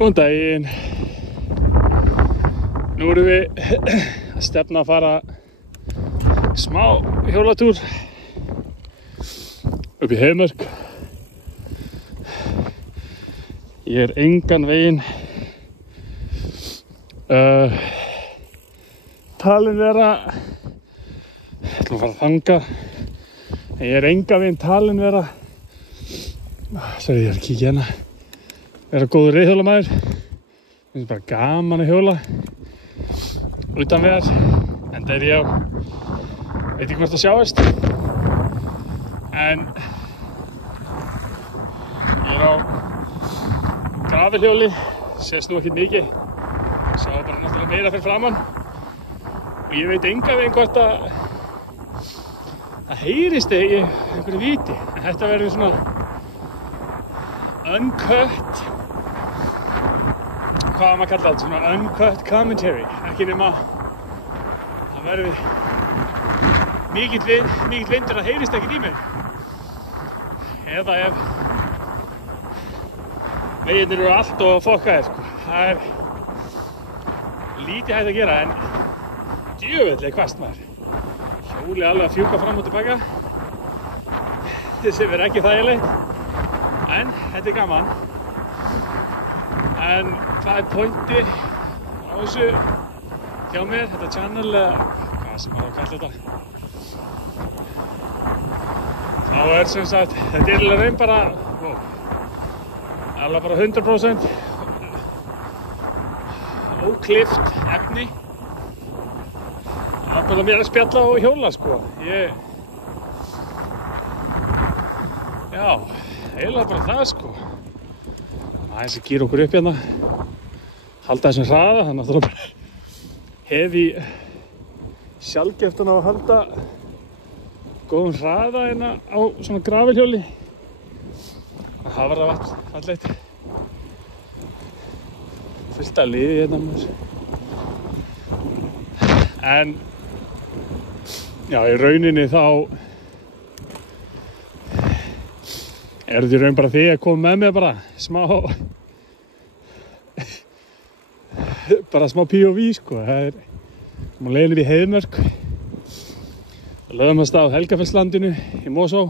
Góðan daginn. Nú erum við að stefna að fara smá hjólatúr upp í Heiðmörk. Ég er engan veginn talin vera, ég ætlum að fara að þanga, en ég er engan veginn talin vera, sorry, ég er að kíkja hérna, vera góður reiðhjólamæður. Það er bara gaman að hjóla utan vegar, enda er ég á, veit ekki hvort það sjáist, en ég er á gravelhjóli, sést nú ekkert mikið, sjá bara náttúrulega meira fyrir framann og ég veit engan veginn hvort að það heyrist í einhverju víti, en þetta verður svona uncut, hvað maður kalla þetta, svona uncut commentary, ekki nema það verður mikill vindur, það heyrist ekkert í mig, eða ef veginir eru allt og fokkaðir, sko. Það er lítið hægt að gera, en djöfullega hvasst maður. Hjólið alveg að fjúka fram og tilbaka, sem er ekki þægilegt, en þetta er gaman. En hvað er pointið á þessu hjá mér, þetta channel, hvað sem maður kalla þetta? Þá er sem sagt, þetta er í raun bara, alveg bara 100% óklift efni. Það er bara mér að spjalla og hjóla, sko. Já, eiginlega bara það, sko. Aðeins að gíra okkur upp hérna, halda þessum hraða, þannig að það bara hef í sjálfgeftan á að halda góðum hraða hérna á svona gravelhjóli. Það var það fallegt. Fullt af liði hérna maður. En já, í rauninni þá er þetta í raun bara því að koma með mér bara smá POV, sko. Það er leiðin upp í Heiðmörk. Lögum að stað á Helgafellslandinu í Mosó.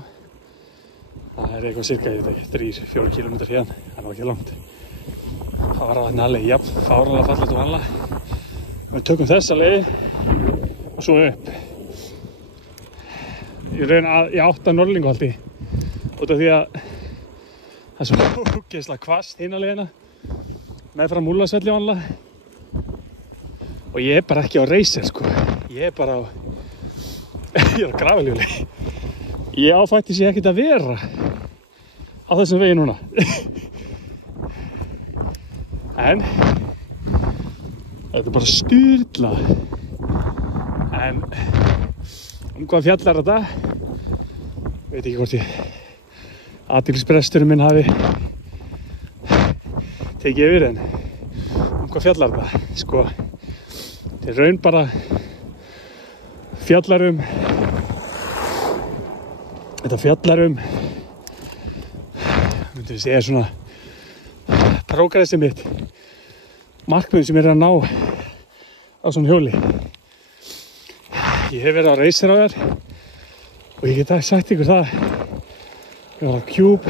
Það er eitthvað cirka, ég veit ekki, 3-4 kilometrar hérna, það er ekki langt. Það var að alveg jafn fáránlega fallegt og vanlega. Við tökum þessa leið og svo upp. Ég raun að ég átta Norðlingaholti út af því að það er svo ógeðslega hvasst hina leiðina meðfram Múlasvelli vanlega. Og ég er bara ekki á racer, sko. Ég er bara á gravelhjóli. Ég áfætti sér ekkert að vera á þessum vegi núna. En þetta er bara sturlað. En hvað fjallar þetta? Veit ekki hvort athyglisbresturinn minn hafi tekið yfir, en hvað fjallar þetta? Sko, þetta er raun bara fjallar myndum við segja svona prógressið mitt, markmiðum sem er að ná á svona hjóli. Ég hef verið á racer á þér og ég get sagt ykkur það, ég var á Cube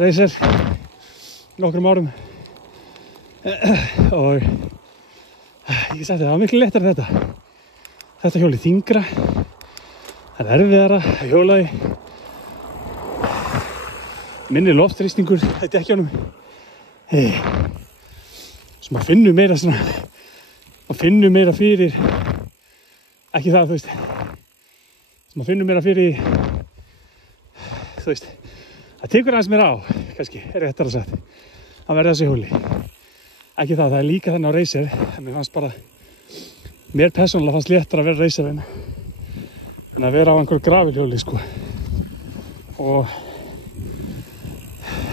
racer nokkrum árum og ég get sagt það var miklu lettar þetta hjóli þyngra, það er erfiðara að hjóla því, minni loftþrýstingur í dekkjunum, svo maður finnur meira svona, maður finnur meira fyrir, ekki það, þú veist, maður finnur meira fyrir, þú veist, það tekur aðeins meira á, kannski, er réttar að sagt, að verða þessu hjóli, ekki það er líka þannig á racer, en mér fannst bara, mér persónulega fannst léttar að vera racerinn, en að vera á einhverju gravelhjóli, sko, og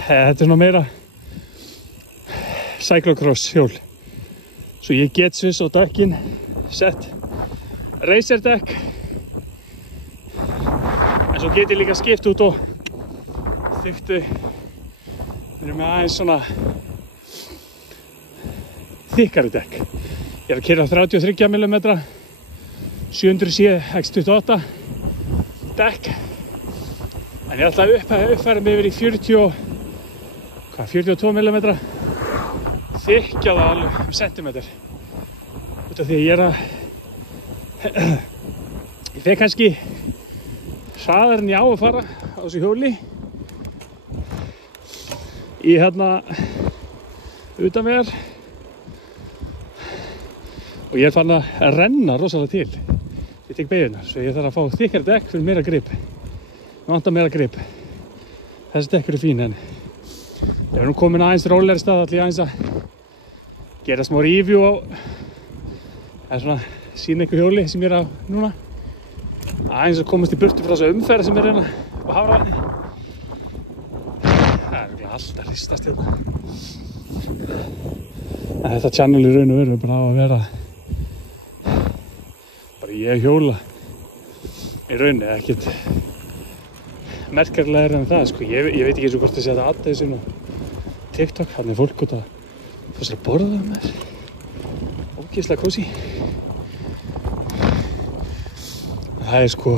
þetta er svona meira cyclocross hjól, svo ég get sviss á dekkin, sett racer dekk, en svo get ég líka skipt út og þyktu Við erum með aðeins svona þykkari dekk. Ég er að keyra 33 mm 700 X28 dekk. En ég ætla að uppfæra mig yfir í 42 mm. Þykkja það alveg sentimeter. Út af því að ég er að ég fer kannski hraðar en ég á að fara á þessu hjóli í utanvegar og ég er farin að renna rosalega til. Ég tek beygjunar, svo ég þarf að fá þykkari dekk fyrir meira grip. Ég vantar meira grip. Þessi dekk eru fín en ég er nú komin aðeins rólegri stað, ætla ég aðeins að gera smá review á svona sína ykkur hjóli sem ég er á núna. Aðeins að komast í burtu frá þessu umferð sem er hérna á Hafravatni. Það er alltaf hristast hérna. En þetta channel í raun og veru bara á að vera bara ég hjóla í raun, ekkert merkilegra en það, sko. Ég veit ekki eins og hvort það sé að adda þessu á TikTok. Þannig er fólk út að fá sér að borða með þér. Ógeðslega kósí. Það er sko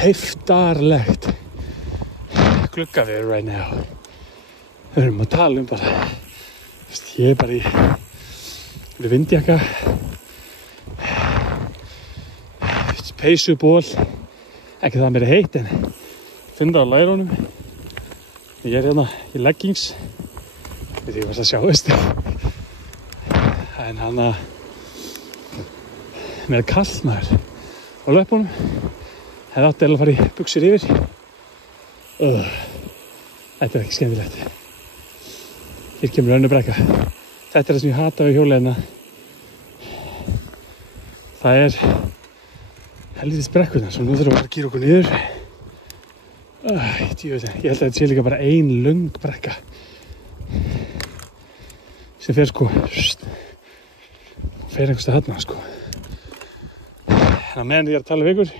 heiftarlegt gluggaveður right now. Við erum að tala bara, ég er bara í vindjakka, peysu, ból, ekki það mér er heitt en finn það á lærunum. Ég er hérna í leggings, veit ekki hvað það sjáist, en hann að mér er kalt maður á löpunum. Hefði átti að fara í buxur yfir. Þetta er ekki skemmtilegt. Hér kemur önnur brekka. Þetta er það sem ég hata við hjólið hérna. Það er helvítis brekkurnar, svo nú þurfum við að gíra okkur niður. Ég held að þetta sé líka bara ein löng brekka sem fer sko fer einhvers stað þarna sko. En á meðan ég er að tala við ykkur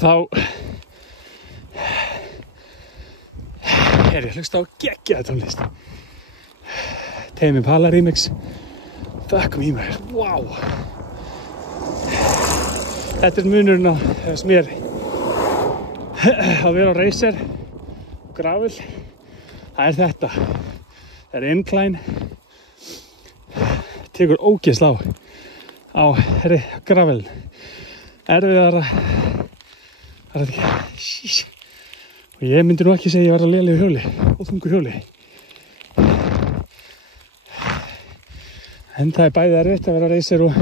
þá er ég að hlusta á geggjaða tónlist. Tame Impala remix. Fuck me maður, wow. Þetta er munurinn á þess mér að vera á racer og gravel. Það er þetta. Það er incline. Tekur ógeðslega á gravel. Erfiðara. Það er ekki. Og ég myndi nú ekki segja að ég var að lélegu hjóli. Óþungu hjóli. En það er bæði erfitt að vera á racer og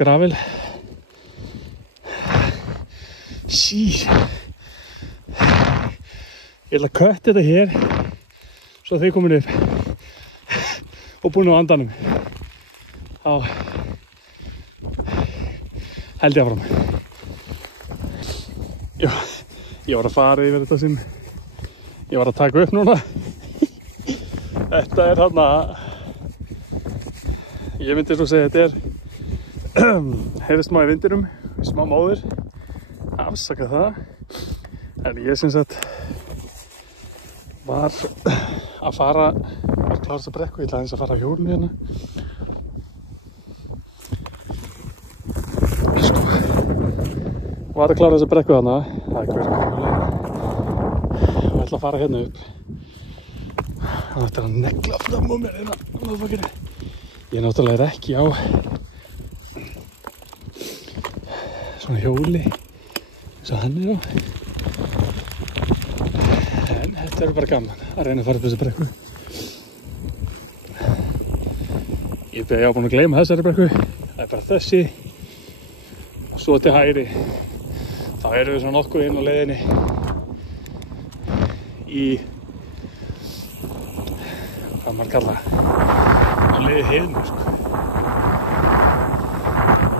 gravel. Ég ætla að kötta þetta hér svo þau komin upp og búin á andanum. Þá held ég áfram. Já, ég var að fara yfir þetta sem ég var að taka upp núna. Þetta er þarna, ég myndi svo segja þetta er heyrðist smá í vindinum, smá móður. Afsaka það, en ég sem sagt var að fara að klára þessa brekku. Ég ætla aðeins að fara á hjólinu hérna. Sko, var að klára þessa brekku þarna. Það er hver komulega og ætla að fara hérna upp. Það ætla að negla fram á mér hérna. Ég náttúrulega ekki á svona hjóli eins og hann er á. En þetta er bara gaman að reyna að fara upp þessu brekku. Ég er búinn að gleyma þessari brekku. Það er bara þessi. Og svo til hægri. Þá erum við svona nokkuð inn á leiðinni í hvað maður kalla á leiði heiðinu sko.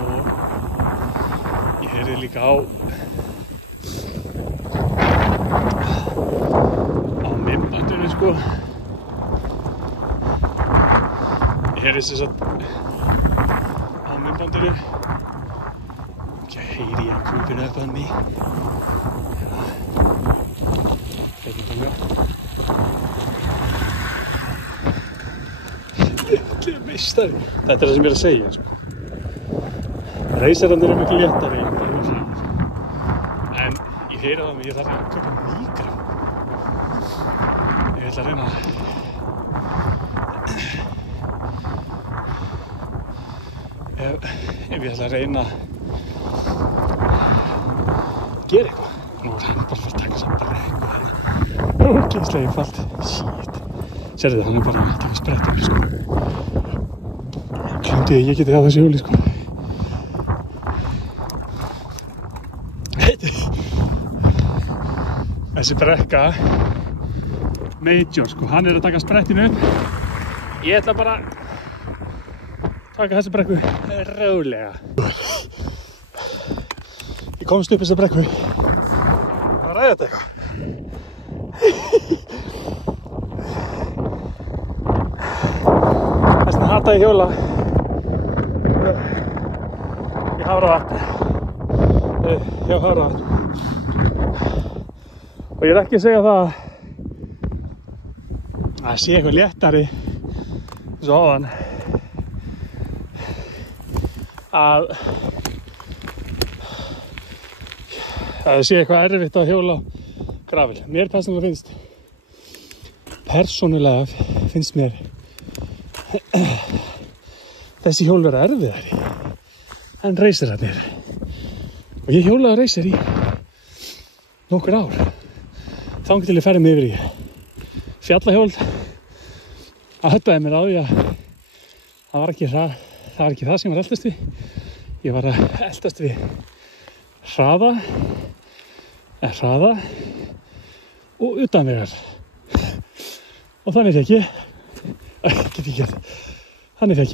Og ég heyrði líka á myndbandinu sko. Ég heyrði sem sagt á myndbandinu. Ok, heyri ég creeping up on me. Hérna Litli meistari. Þetta það sem ég að segja, sko. Reisararnir miklu léttari en það hraðar. En ég heyri það mig, ég þarf að kaupa mígra. Ég ætla að reyna ef ég ætla að reyna að gera eitthvað. Nú hann bara að taka saman bara eitthvað. Ógeðslega einfalt. Shit. Sérðu það, hann bara að taka sprettin, sko. Gleymdi ég geti það þessi hjóli, sko. Þessi brekka, Major, sko, hann að taka sprettinu upp. Ég ætla bara að taka þessi brekku rólega. Ég komst upp þessa brekku. Það ræði þetta eitthvað. Þessna hata ég hjóla í Hafravatn. Hjá Hafravatn. Og ég ekki að segja það að sé eitthvað léttari eins og áðan að það sé eitthvað erfitt að hjóla á gravel. Mér persónulega finnst mér þessi hjól vera erfiðari en reisararnir. Og ég hjólaði reisar í nokkur ár. Þangað til ég færi mig yfir í fjallahjól. Það höfðaði mér á því að það var ekki það sem var eldast við. Ég var að eldast við hraða og utanvegar. Og þannig fekk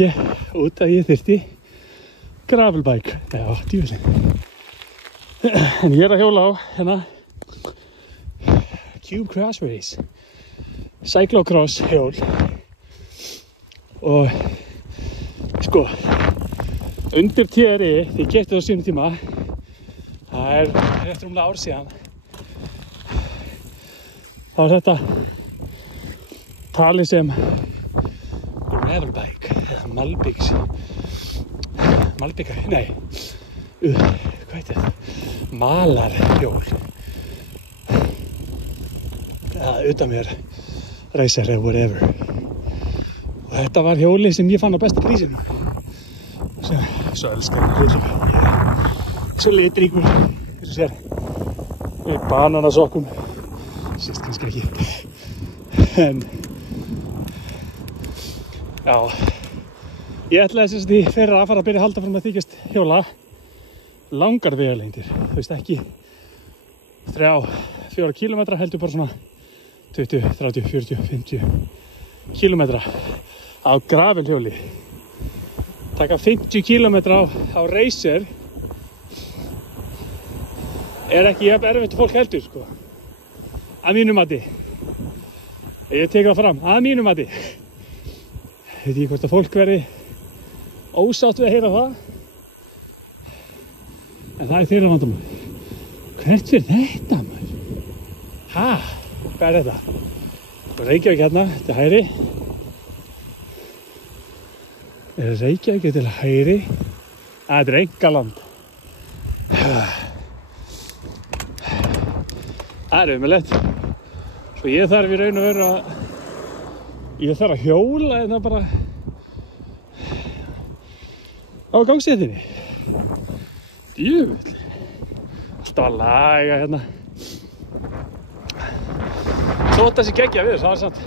ég út að ég þyrfti gravelbike. Já, djúvillig. En ég að hjóla á hérna Cube Crossways cyclocross hjól og sko undir TRI því ég keypti það á sínum tíma það eftir rúmlega ár síðan þá þetta talið sem gravelbike eða Malbika, nei hvað heitir þetta? Malarhjól eða utan mér Racer eða whatever og þetta var hjóli sem ég fann á besta prísinu svo elskar ég hjóli svo litríkur eins og sér með bananasokkum sést kannski ekki en já ég ætlaði þess að því fyrir að fara að byrja að halda frá að þykjast hjóla langar vegalengdir, þú veist ekki 3-4 kilometra heldur bara svona 20, 30, 40, 50 kilometra á gravelhjóli taka 50 kilometra á Racer ekki jafn erfitt fólk heldur sko að mínu mati ég tek það fram, að mínu mati veit ég hvort að fólk verði ósátt við að heyra það en það þeirra vandamál. Hvert fyrir þetta, maður? Hvað þetta? Reykjavík hérna, til hægri. Reykjavík til hægri. Þetta er Engaland. Það er umulett. Svo ég þarf í raun og veru að ég þarf að hjóla en það bara á gangstéttinni. Djöfull. Alltaf að laga hérna. Þótt þessi geggja við, það var samt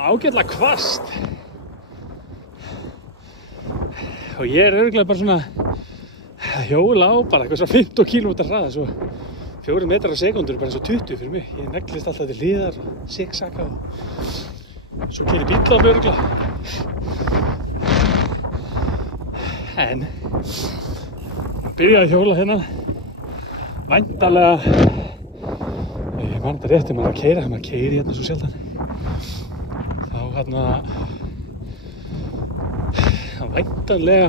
ágætlega hvasst. Og ég örugglega bara svona að hjóla á bara eitthvað svona 15 km hraða, svo 4 metrar á sekúndur bara eins og 20 fyrir mig. Ég neglist alltaf til hliðar og sigsaka og svo keyri bíll á mig örugglega. En byrjaði að hjóla hérna væntanlega ég man þetta rétt maður keyri hérna svo sjaldan þá hérna væntanlega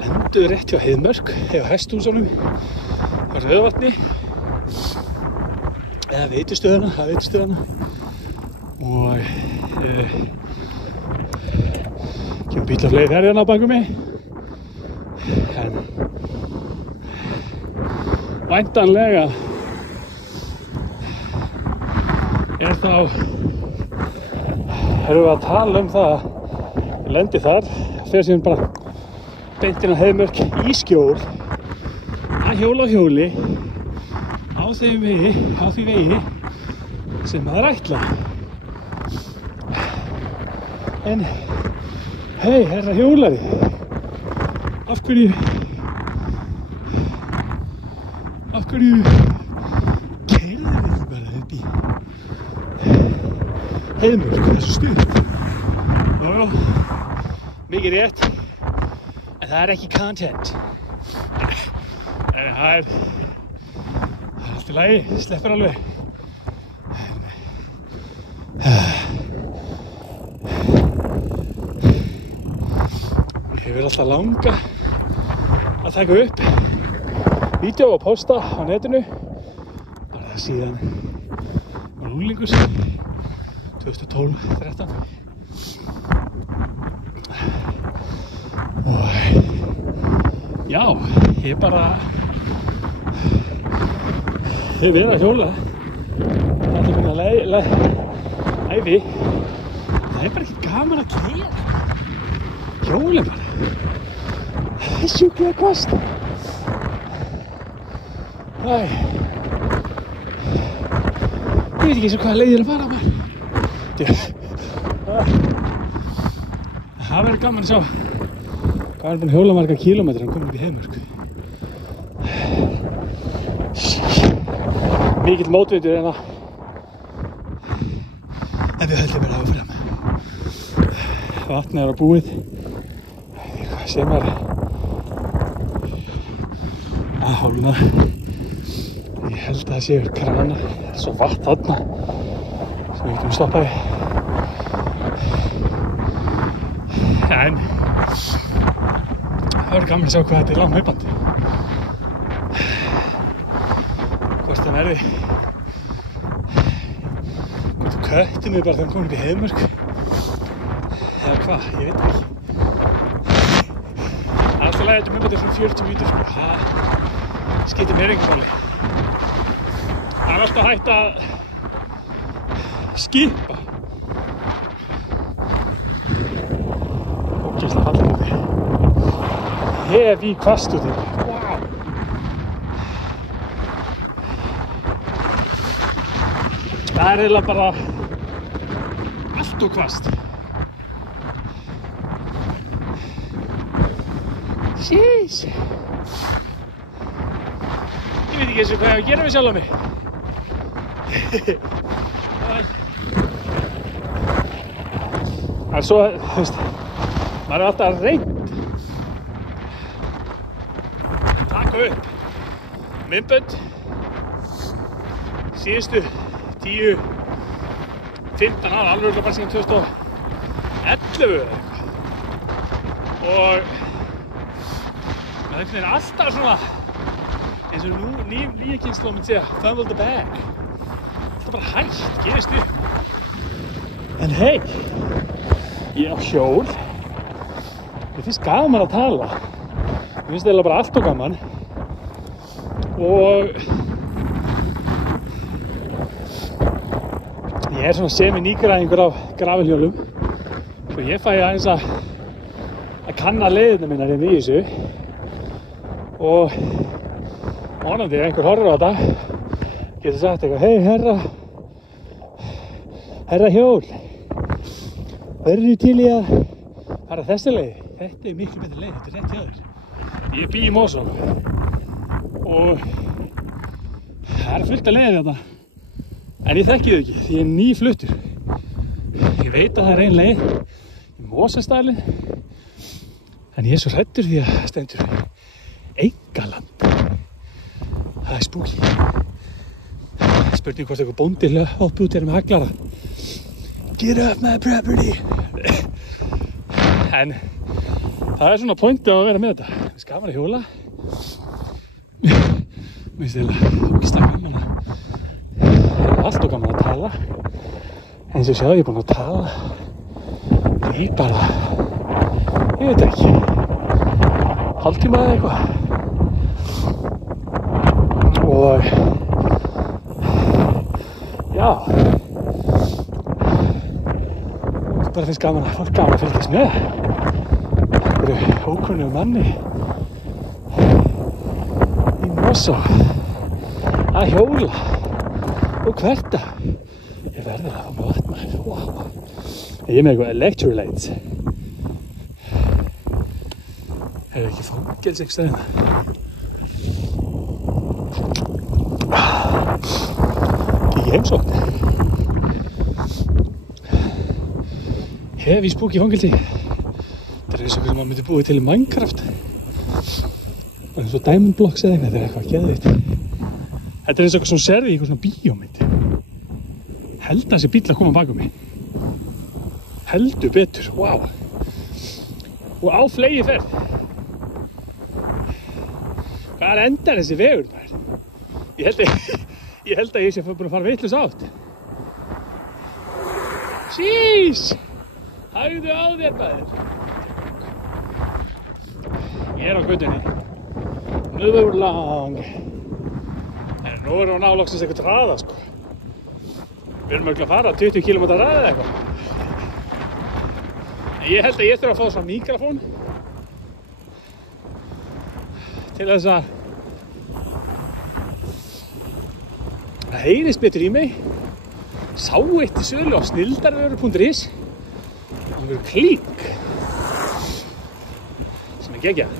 lenduðu rétt hjá Heiðmörk hjá hesthúsunum á Rauðavatni eða veitustöðuna, og kemur bíll á fleiri ferðina á baku mig, en væntanlega þá erum við að tala það að ég lendi þar, fer síðan bara beint inn á Heiðmörk í skjól, að hjóla á hjóli á því vegi sem maður ætla. En hei, herra hjólari, af hverju keyrðu við bara upp í Heiðmörk, þessu stutt? Jó, mikið rétt, en það ekki content. En það er allt í lagi, sleppur alveg. Ég vil alltaf langa að taka upp vídeó og posta á netinu, bara síðan var unglingur 2012-13. Og já, ég bara hef verið að hjóla allir minna ævi. Það er bara ekki gaman að keyra. Hjólið bara. Það er sjúklega hvasst. Æ. Ég veit ekki eins og hvaða leið ég er að fara maður. Það verður gaman að sjá hvað er búinn að hjóla marga kílómetra hann komin upp í Heiðmörk. Mikill mótvindur en við höldum mér áfram. Vatnið er á búið. Hvað sé maður að hálna. Ég held að það séu krana. Það er svo vatn þarna sem við getum stoppað í. En það verður gaman að sjá hvað þetta er langt hlaupandi. Hvort það verði hvort þú köttir mig bara þegar hann komin upp í Heiðmörk eða hvað, ég veit ekki. Alltaf lagi þetta myndbættir svona 40 mínútur, það skiptir mér engu máli. Það er alltaf hægt að skipa. Ógeðslega fallegt úti. Hefi hvasst úti. Wow. Það er eiginlega bara allt og hvasst. Sjís. Ég veit ekki eins og hvað ég á að gera við sjálf á mig. En svo, þú veist, maður er alltaf reynd að taka upp myndbönd síðustu 10-15 ára, alveg bara síðan 2011 eða eitthvað. Og maður er alltaf svona, eins og nýja kynslóð myndi segja, fumble the bag. Alltaf bara hægt, gefist upp. En hei, ég á hjól. Mér finnst gaman að tala. Mér finnst eiginlega bara allt og gaman. Og ég er svona semi-nýgræðingur á gravelhjólum. Svo ég fæ aðeins að kanna leiðina minnar hérna í þessu. Og vonandi ef einhver horfir á þetta getur sagt eitthvað, hei herra hjól, verður til í að fara þessi leið? Þetta er miklu betri leið, þetta er rétt hjá þér. Ég bý í Mosó og það er fullt af leiðir þetta, en ég þekki þau ekki því ég er nýfluttur. Ég veit að það er ein leið í Mosastæli, en ég er svo hræddur því að það stendur Engaland. Það er spooky. Spurning hvort eitthvað bóndi hopp út hérna með haglara. Get off my property. En það er svona pointið að vera með þetta. Mér finnst gaman að hjóla. Mér finnst eiginlega ógeðslega gaman að allt og gaman að tala. Eins og sjá, ég er búinn að tala í bara, ég veit ekki, hálftíma eða eitthvað. Og já, bara finnst gaman að fylgjast með einhverju ókunnugu manni í Mosó að hjóla og kverta. Ég verður að fá mig vatn, maður. Wow. Ég er með eitthvað electrolytes. Er ekki fangelsi einhvers staðar? Ekki heimsókn. Heavy spooky fangelsi. Þetta er eins og sem maður myndi búið til í Minecraft. Það er eins og Diamond Blocks eða eitthvað. Þetta er eitthvað geðveikt. Þetta er eins og eitthvað sem serði í eitthvað svona bíómynd. Held að þessi bíll að koma bak mig. Heldur betur, wow. Og á flegi ferð. Hvar endar þessi vegur, maður? Ég held að ég sé búin að fara vitlaus átt. Sís! Hægðu á þér, maður. Ég er á götunni. Move along. En nú erum við náloksins eitthvað hraða, sko. Við erum örugglega að fara 20 km hraða eða eitthvað. Ég held að ég þurfa að fá svona mikrofón til þess að það heyrist betur í mig. Sá eitt í sölu á snilldarvörur.is og það verður klink sem er geggjað.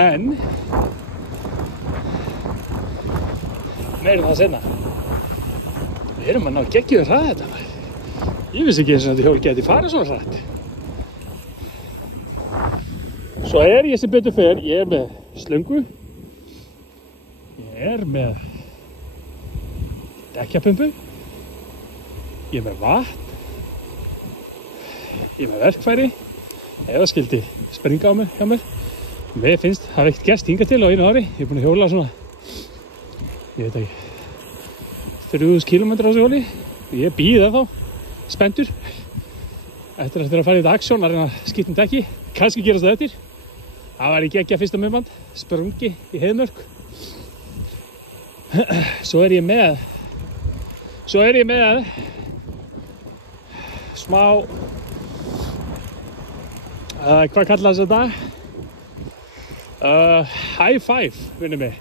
En meira það seinna. Við erum að ná geggjuðu hraða þetta, maður. Ég vissi ekki eins og þetta hjól geti farið svona hratt. Svo er ég sem betur fer, ég er með slöngu, ég er með dekkjapumpu, ég er með vatn, ég er með verkfæri, ef það skildi springa á mig hjá mér. Mér finnst það hafi ekkert gerst hingað til á einu ári. Ég er búinn að hjóla svona, ég veit ekki, 3000 km á þessu hjóli og ég bíð ennþá. Spenntur eftir að fara í þetta aksjón að reyna að skipta dekki. Kannski gerast það eftir. Það var í geggja fyrsta myndband, sprungi í Heiðmörk. Svo er ég með smá hvað kallaði þetta? High Five, minnum mig,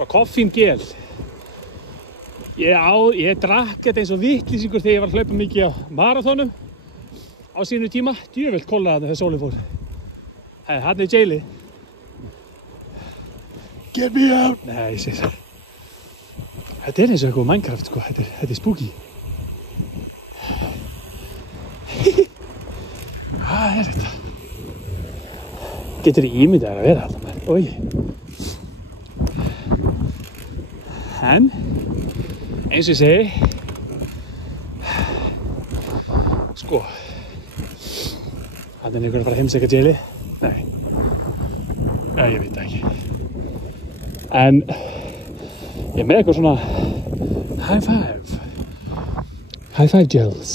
frá Koffín Gel. Ég drakk þetta eins og vitlýsingur þegar ég var að hlaupa mikið á marathonum á sínu tíma. Djöfullt kólaði þetta þegar sólin fór. Þarna er jailið. Get me out! Nei, ég segi það. Þetta er eins og eitthvað Minecraft, sko. Þetta er spooky. Hvað er þetta? Getur ímyndað að vera alltaf með. Oj. En eins og ég segi, sko, hann er einhver að fara að heimsækja jailið? Nei, ég veit það ekki. En ég er með eitthvað svona high five gels.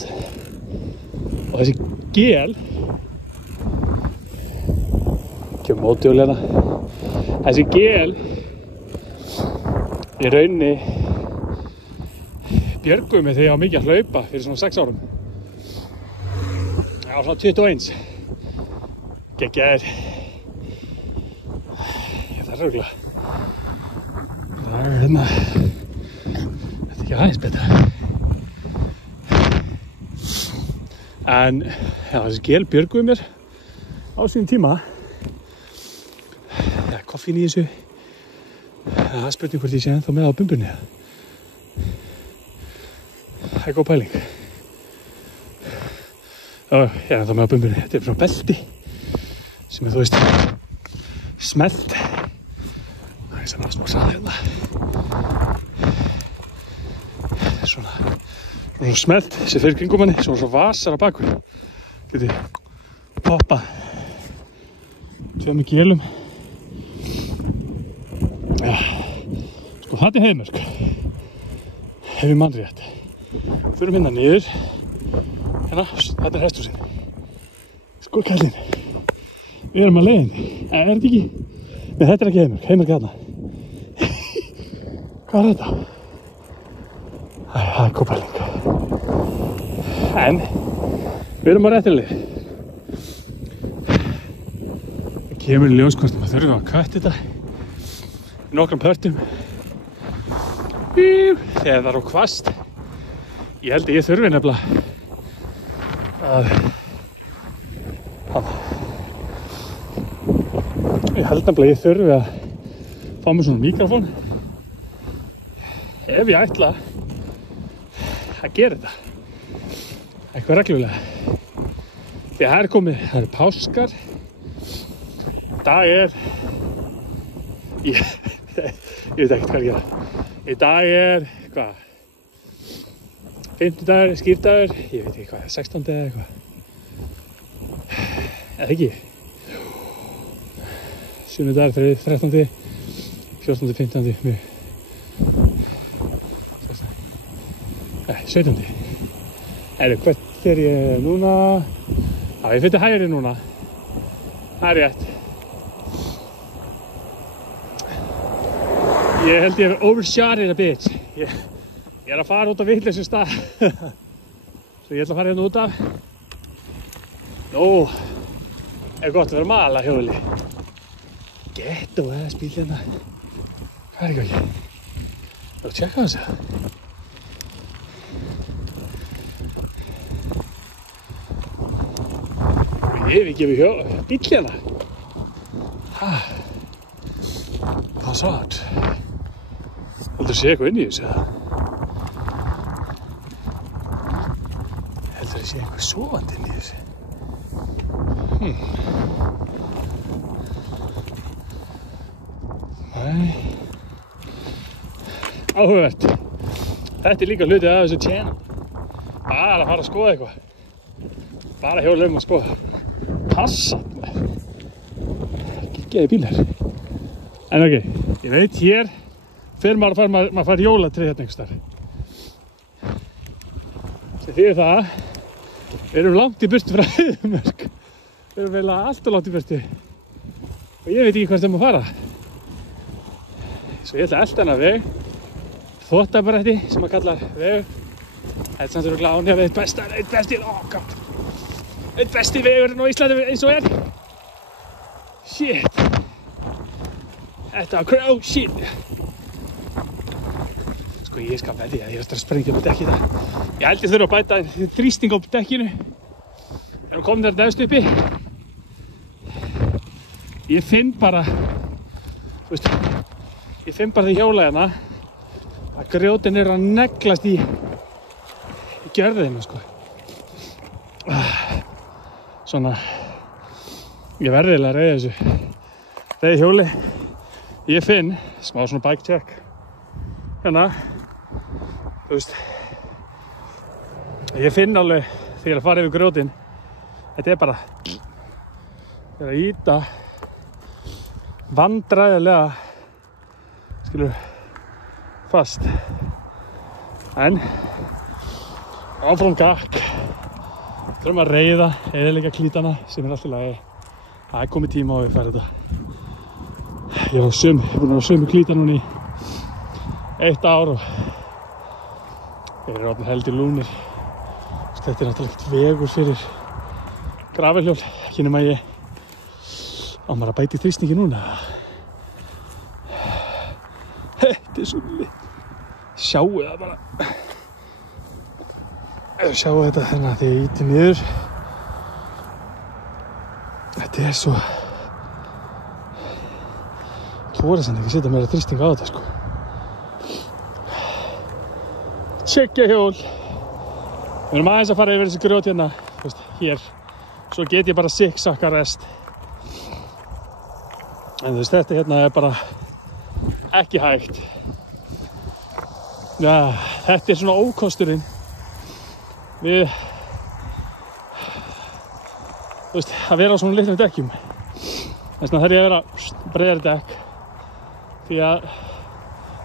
Og þessi gel, ekki mótjóðlega, þessi gel í rauninni björguðu mig þegar ég var mikið að hlaupa fyrir svona 6 árum. Já, svona 21. Geggjaðir. Ég þarf örugglega. Það er hérna. Þetta er ekki aðeins betra. En já, þessi gel björguðu mér á sínum tíma. Það er koffín í þessu. Það er spurning hvort ég sé ennþá með á bumbunni. Það er góð pæling. Já, ég er ennþá með á bumbunni. Þetta er frá belti sem er, þú veist, smellt. Það er sem að smá saði hérna. Svona smellt sem fyrir kringum manni, svona vasar á baku. Geti poppa 2 gelum. Já, sko þetta er Heiðmörk. ef ég man rétt. Förum hérna niður. Hérna, þetta hesthúsið. Sko kallinn. Við erum að leiðinni. Er þetta ekki? Nei, þetta ekki Heiðmörk. Heiðmörk þarna. Hvað þetta? Það kópæling. En við erum á réttri leið. Það kemur í ljós hvort maður þurfum að kvætta þetta í nokkrum pörtum. Þegar það er á hvasst. Ég held að ég þurfi nefnilega að fá mér svona mikrofón ef ég ætla að gera þetta eitthvað reglulega. Því að það eru páskar. Dag er ég veit ekkert hvað að gera. Í dag er hvað? 50 dagur, skírdagur, ég veit ekki hvað, 16. eða eitthvað. Eða ekki? 7. dagur, 13. 14. 15. 17. Hvert fer ég núna? Já, ég fer til hægri núna. Það er rétt. Ég held ég hef overshot it a bit. Ég er að fara út á vitleysum stað. Svo ég ætla að fara hérna út af. Nú, er gott að vera að mala hjóli. Ghetto ass bíl hérna. Hvað er ekki ekki? Það er að tjekka þessu. Ég hef ekki bíl hérna. Hvað svo það? Heldur sé eitthvað inn í þessu? Heldur sé eitthvað sofandi inn í þessu? Nei. Áhugavert. Þetta er líka hluti af þessu channel. Bara að fara að skoða eitthvað. Bara hjóla að skoða. Passat með. Geggjaði bílar. En ok, ég veit hér fyrir maður fær jólatré hérna einhvers staðar. Sem þýðir það, við erum langt í burtu frá Heiðmörk. Við erum eiginlega allt og langt í burtu. Og ég veit ekki hvert þeim að fara. Svo ég ætla að elta hana veg. Þvottabretti sem maður kallar veg. Þetta er samt örugglega án eða eitt besti vegurinn á Íslandi eins og er. Shit. Þetta var shit. Sko ég skal veðja að ég er að sprengja upp á dekkið það. Ég held ég þurfa að bæta þrýsting á dekkinu. Erum komin þér neðst uppi. Ég finn bara, því hjóla hérna að grjótin eru að neglast í gjörðina sko. Svona, ég verði eiginlega að reiða þessu. Reiði hjóli. Ég finn, smá svona bike check. Hérna, ég finn alveg þegar ég er að fara yfir grjótin. Þetta er bara, ég er að ýta vandræðilega, fast. En, áfram gakk. Þurfum að reiða, eyðileggja klítana sem er allt í lagi. Það er komið tíma á að við fara þetta. Ég er búinn að vera sömu klíta núna í 1 ár og þeir eru orðnir heldur lúnir. Þetta er náttúrulega ekkert vegur fyrir gravelhjól, ekki nema ég á maður að bæta í þrýstingi núna. Þetta er svo lit. Sjáu það bara. Sjáu þetta hérna þegar ég ýti niður. Þetta er svo... Þora sann ekki að setja meira þrýsting á þetta sko. Tjekkja hjól. Við erum aðeins að fara yfir þessi grjót hérna, hér. Svo get ég bara siksakka rest. En þetta hérna er bara ekki hægt. Ja, þetta er svona ókosturinn við að vera á svona litlum dekkjum. Þess vegna þarf ég að vera breiðari dekk. Því að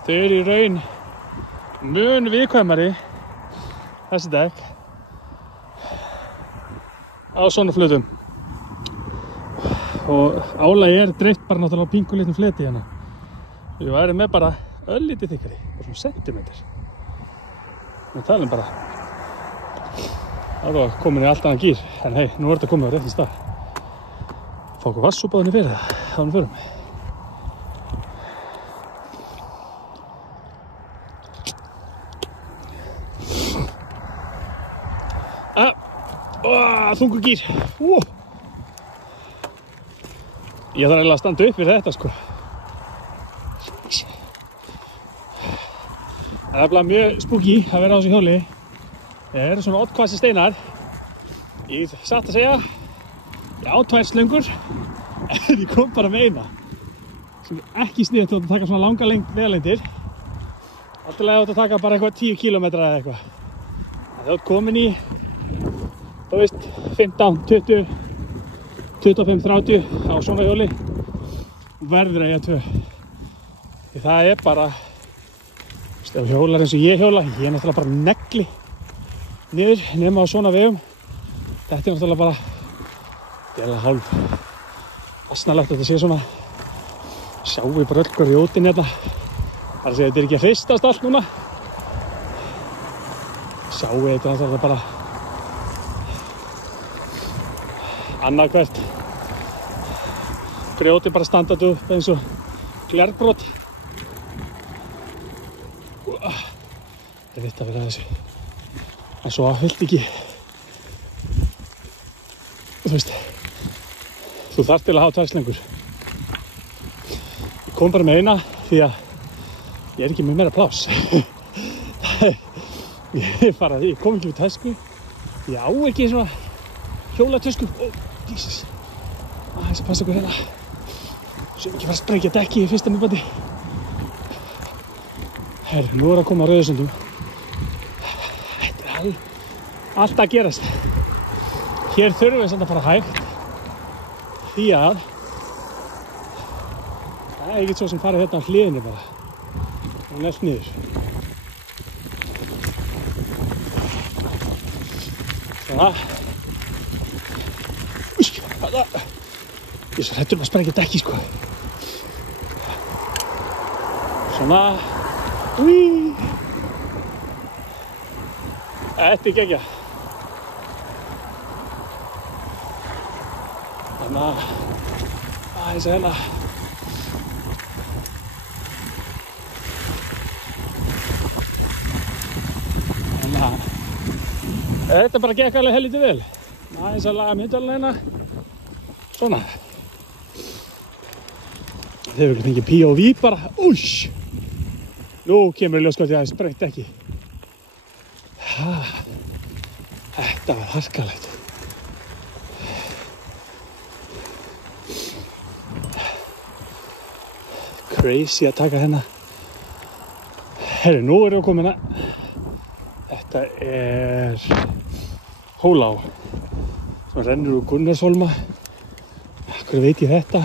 þau eru í raun mun viðkvæmari þessi dekk á svona flutum. Og álagi dreift bara náttúrulega á pínkulitlum fleti hérna. Við værum með bara örlítið þykkari, bara svona sentimeter. Við talum bara. Það var komin í allt annan gír, en hei, nú þetta komið á réttan stað. Fá okkur vassúpaðinni fyrir það, þá förum. Þungur gír. Ég þarf eiginlega að standa upp fyrir þetta, sko. Það er bara mjög spooky að vera á þessu hjóli. Það eru svona oddhvassi steinar. Ég satt að segja, ég á 2 slöngur, en ég kom bara með eina. Sem er ekki sniðugt að taka svona langa vegalengdir. Alltaf að taka bara eitthvað 10 kílómetra eða eitthvað. Það er komin í, þú veist, 15, 20, 25, 30 á svona hjóli. Verður að eiga 2. Því það er bara, ef hjólar eins og ég hjóla, ég er náttúrulega bara negli niður nema á svona vegum. Þetta er náttúrulega bara, þetta er alveg hálf asnalegt að þetta sé svona. Sjáum við bara öll grjótin hérna. Það er að segja, þetta er ekki að hristast allt núna. Sjáum við þetta náttúrulega bara annarkvært. Grjóti bara standað upp eins og glerbrot. Það er vitt að vera þessu. En svo viltu ekki, þú veist, þú þarft til að hafa 2 slöngur. Ég kom bara með eina því að ég er ekki með meira pláss. Ég kom ekki við tösku. Ég á ekki svona hjólatösku. Jesus. Þess að passa okkur hérna. Svo ekki fara að sprengja dekki í fyrsta myndbandi. Herru, nú er að koma að Rauðsöndum. Þetta er allt að gerast. Hér þurfum við samt að fara hægt. Því að það er ekkert svo sem farið hérna á hliðinni bara. Og nellt niður. Svona. Ég er svo hræddur að sprengja dekki, sko. Svona. Þetta er geggja. Þannig að aðeins að hérna. Þannig að þetta bara gekk alveg helviti vel. Aðeins að laga myndalina hérna. Svona. Þeir eru fengið POV bara. Úsh! Nú kemur ljós hvort ég aðeins sprengt ekki. Þetta var harkalegt. Crazy að taka hérna. Herru, nú erum við komin að. Þetta er Hólá. Sem rennur úr Gunnarshólma. Akkur veit ég þetta?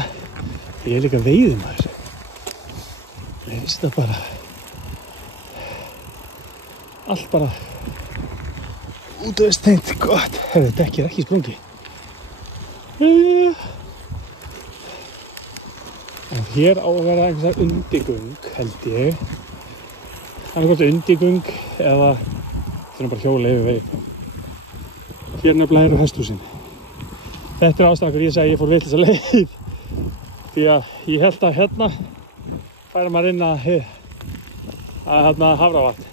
Ég er líka veiðimaður. Ég veist það bara. Allt bara útvöðstengt gott. Herru, dekki er ekki sprungi. En hér á að vera einhvers undirgöng, held ég. Það er hvort undirgöng eða það er bara hjóla yfir veginn. Hér nefnilega eru hesthúsin. Þetta er ástæðan hverju ég segi að ég fór vitleisa leið. Því að ég held að hérna færi maður inn að hérna Hafravatn.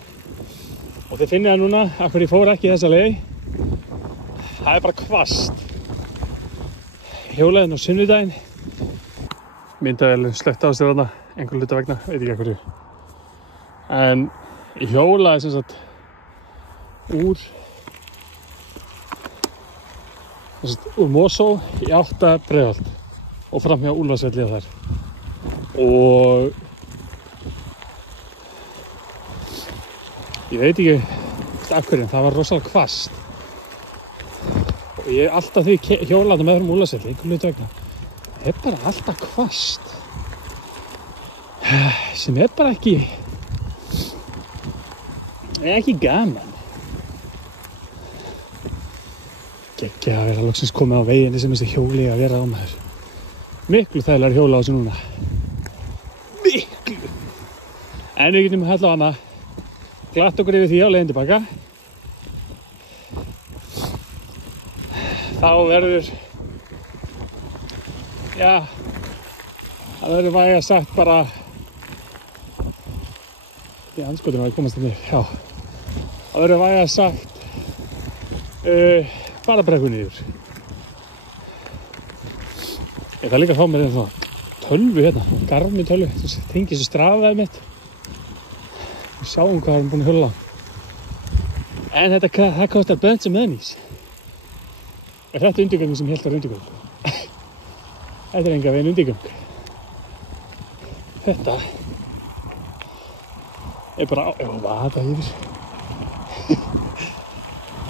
Og þið finnið það núna að hverju ég fór ekki þessa leið. Það er bara hvasst. Hjólaðinn á sunnudaginn. Myndavélinn slökkt á sér þarna, einhver hluta vegna, veit ekki hverju. En ég hjólaði sem sagt úr Mosó í átt að Breiðholt og fram hjá Úlfarsvelli þar. Og ég veit ekki af hverju, en það var rosalega hvasst. Og ég alltaf því hjólaði með fram Úlfarsvelli, einhver hluta vegna. Það er bara alltaf hvasst. Sem er bara ekki Ekki gaman. Gekkja að vera loksins komið á veginni sem þessi hjóli að vera á maður. Miklu þægilegar hjóla á þessu núna. Miklu. En við getum allavega glatt okkur yfir því á leiðin tilbaka. Þá verður, já, það verður vægast sagt bara, í andskotunum að komast það niður, já. Það verður vægast sagt, bara brekku niður. Ég þarf líka að fá mér einn svona tölvu hérna, Garmin tölvu, þessi tengir þessu Stravaði mitt. Við sjáum hvað við búin að hjóla á. En það kostar bunch of monies. Og þetta er undirgöngin sem hélt var undirgöng. Þetta er enga veginn undirgöng. Þetta er bara vada yfir.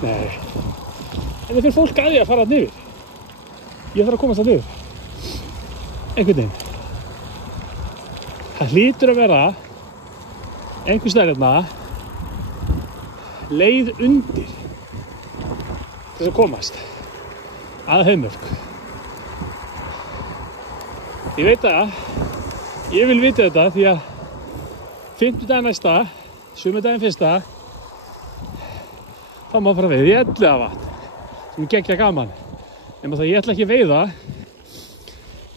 Nei. En það fyrir fólk að því að fara þarna yfir. Ég þarf að komast þarna yfir. Einhvern veginn. Það hlýtur að vera einhvers staðar hérna leið undir til þess að komast að Heiðmörk. Ég veit það, ég vil vita þetta því að 50 næsta, sumardaginn fyrsta, þá má fara að veiða í Elliðavatn, sem er geggja gaman. Nema það ég ætla ekki að veiða,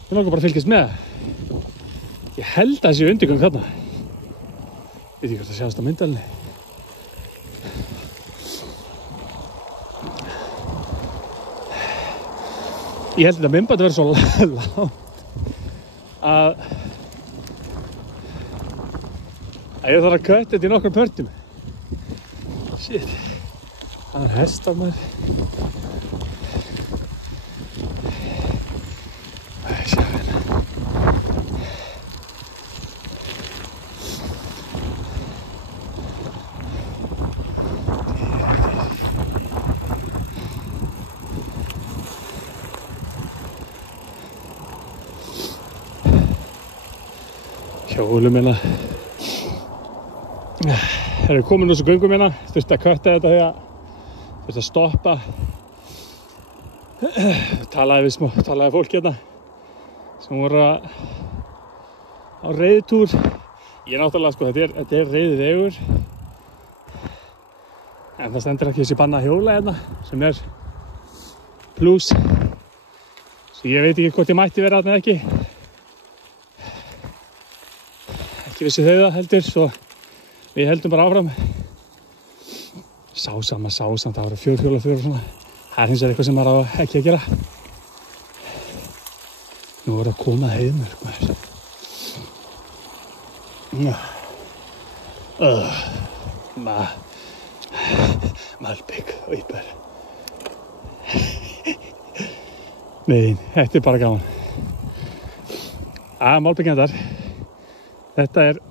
ég langar bara að fylgjast með. Ég held að það sé undirgöng þarna. Veit ekki hvort það sjást á myndalni. Ég held að þetta myndband verður svo langt að ég þarf að kötta þetta í nokkrum pörtum. Shit. Það er hestar maður. Sjá hérna. Hjólum hérna. Það er komin úr þessu göngum hérna. Þurfti að kötta þetta þegar þurfti að stoppa. Talaði fólk hérna sem voru á reiðtúr. Ég náttúrulega sko, þetta er reiðvegur. En það stendur ekki þessi banna að hjóla hérna sem er plús. Svo ég veit ekki hvort ég mætti vera þarna eða ekki. Ekki vissi þau það heldur, svo við heldum bara áfram. Sásamt, það voru fjórhjólaför og svona. Það er hins vegar eitthvað sem maður á ekki að gera. Nú voru að koma að Heiðmörk maður. Malbygg og Íbær. Nei, þetta er bara gaman. Malbygg endar. Þetta er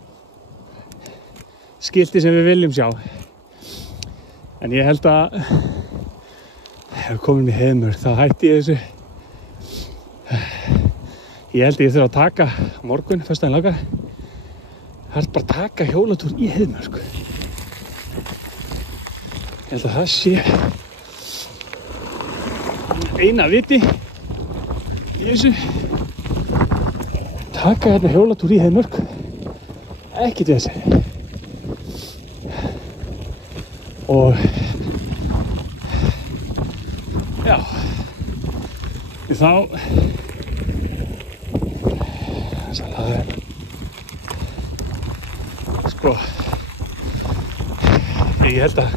skilti sem við viljum sjá. En ég held að ef við komum í Heiðmörk þá hætti ég þessu. Ég held að ég þurfa að taka á morgun, föstudaginn langar. Það er bara að taka hjólatúr í Heiðmörk. Ég held að það sé eina viti í þessu. Taka hérna hjólatúr í Heiðmörk. Ekkert við þessi. Og já, þá það er sko ég held að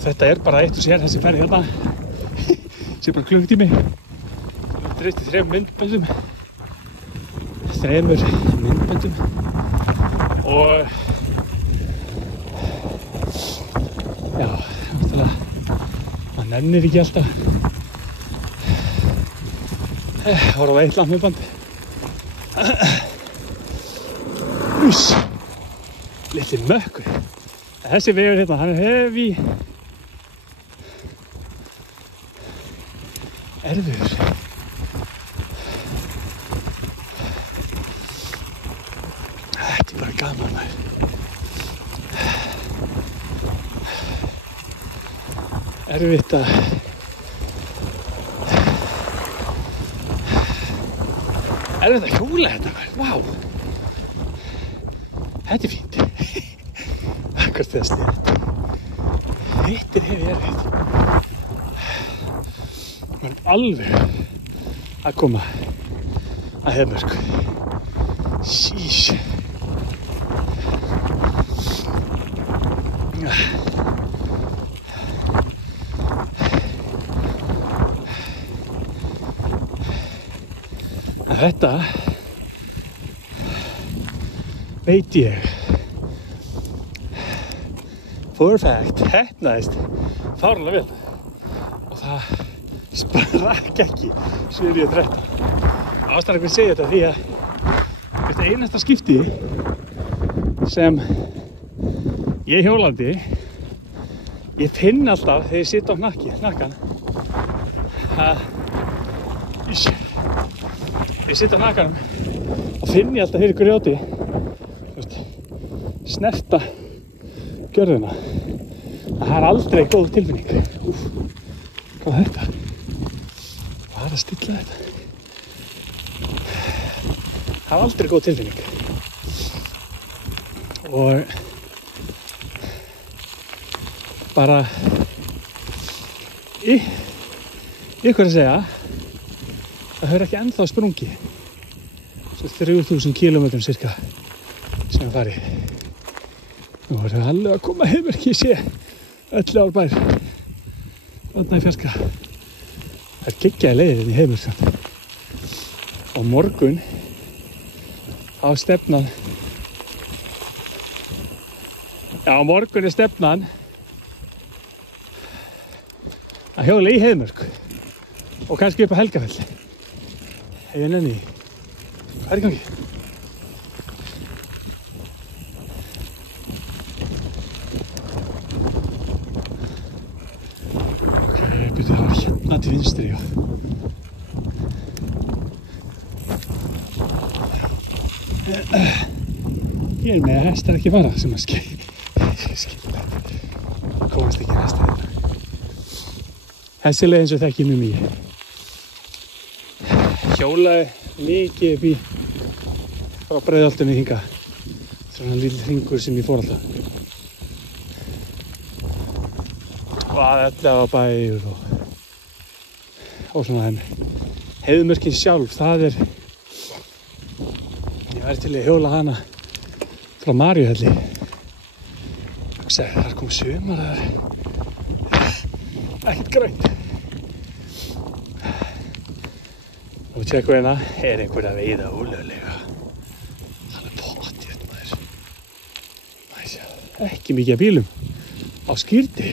þetta er bara eitt og sér þessi ferð hérna sem bara klukkutími dreift í 3 myndböndum og já, náttúrulega maður nennir ekki alltaf horfa á eitt langt myndband litli mökkur. Þessi vegur hérna, hann er hefi erfiður. Þetta er bara gaman maður. erfitt að hjóla þetta maður, vá. Þetta er fínt. Akkvært þegar styrkt. Hittir hef ég erfitt. Maður er alveg að koma að Heiðmörk. Sís. Þetta veit ég for a fact heppnaðist fáránlega vel og það sprakk ekki 7.13. Ástæðan hvernig segja þetta því að þetta einasta skipti sem ég hjólandi ég finn alltaf þegar ég sitt á hnakkan að ég sitt á hnakkanum og finn ég alltaf fyrir grjóti snerta gjörðina. Það er aldrei góð tilfinning. Úf, hvað er þetta? Hvað er að stilla þetta? Það er aldrei góð tilfinning. Og bara ykkur að segja það hefur ekki ennþá sprungið. Svo 3000 kílómetrum cirka sem ég farið. Nú er það alveg að koma Heiðmörk, ég sé 11 ár bær. Þarna í fjarska. Það er geggjaði leiðir í Heiðmörk samt. Og morgun á stefnan. Já, morgun er stefnan að hjóla í Heiðmörk. Og kannski upp á Helgafell. Ef ég nenni því. Hvað er í gangi? Það var hérna til vinstri, já. Ég er með að hestar ekki fara sem að skilja. Komast ekki hestar hérna. Þessi leið eins og þekki mjög mikið. Hjólaði mikið upp í frá Breiðholtinu hingað. Svona lítill hringur sem ég fór alltaf. Og að Elliðaárbæ og svona en Heiðmörkin sjálf, það er ég væri til að hjóla hana frá Maríuhelli. Það kom sumar, það er ekkert grænt. Og tjekku hérna, er einhver að veiða ólöglega. Það er pottþétt maður. Ekki mikið af bílum á skírdi.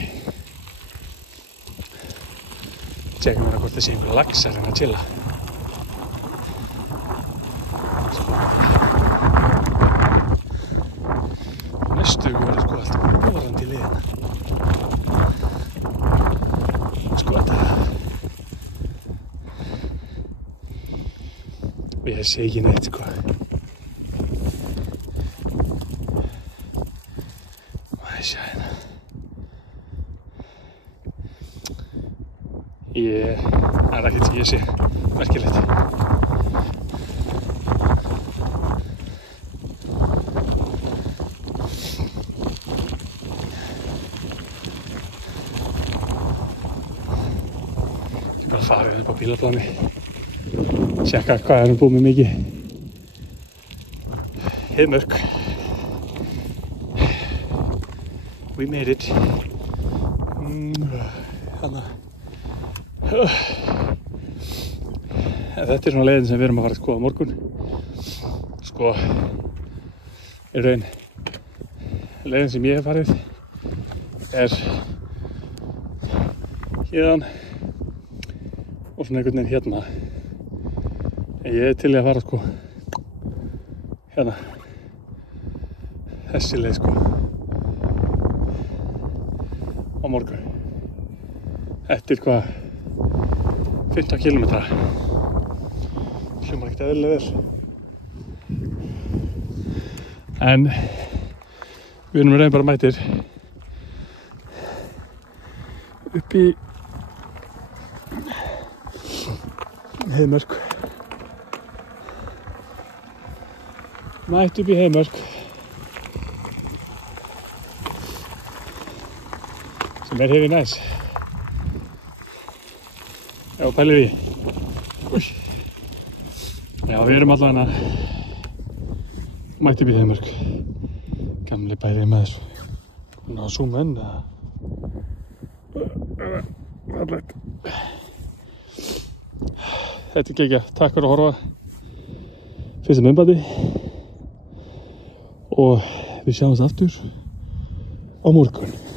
Tjekkum hérna hvort það sé einhver laxar hérna að chilla. Næstu verður sko allt borðandi í liðina. Sko þetta. Og ég sé ekki neitt sko. Maður sjá hérna. Það er ekkert sem ég sé merkilegt. Ég er bara að fara upp á bílaplani. Tjekka hvað erum búið með mikið. Heiðmörk. We made it. Þarna. Þetta er svona leiðin sem við erum að fara að skoða á morgun. Sko, í raun, leiðin sem ég hef farið er héðan og svona einhvern veginn hérna. En ég er til í að fara sko hérna, þessi leið sko á morgun. Þetta er hvað 15 kilometra. Hljómar ekkert eðlilega vel. En við erum í raun bara mættir. upp í Heiðmörk. Mætt upp í Heiðmörk. Sem heavy nice. Já, pælir í. Já, við erum allavega mætt upp í Heiðmörk. Gamli bærið með þessu. Ná að zooma inn eða? Fallegt. Þetta er geggjað. Takk fyrir að horfa. Fyrsta myndbandi. Og við sjáumst aftur á morgun.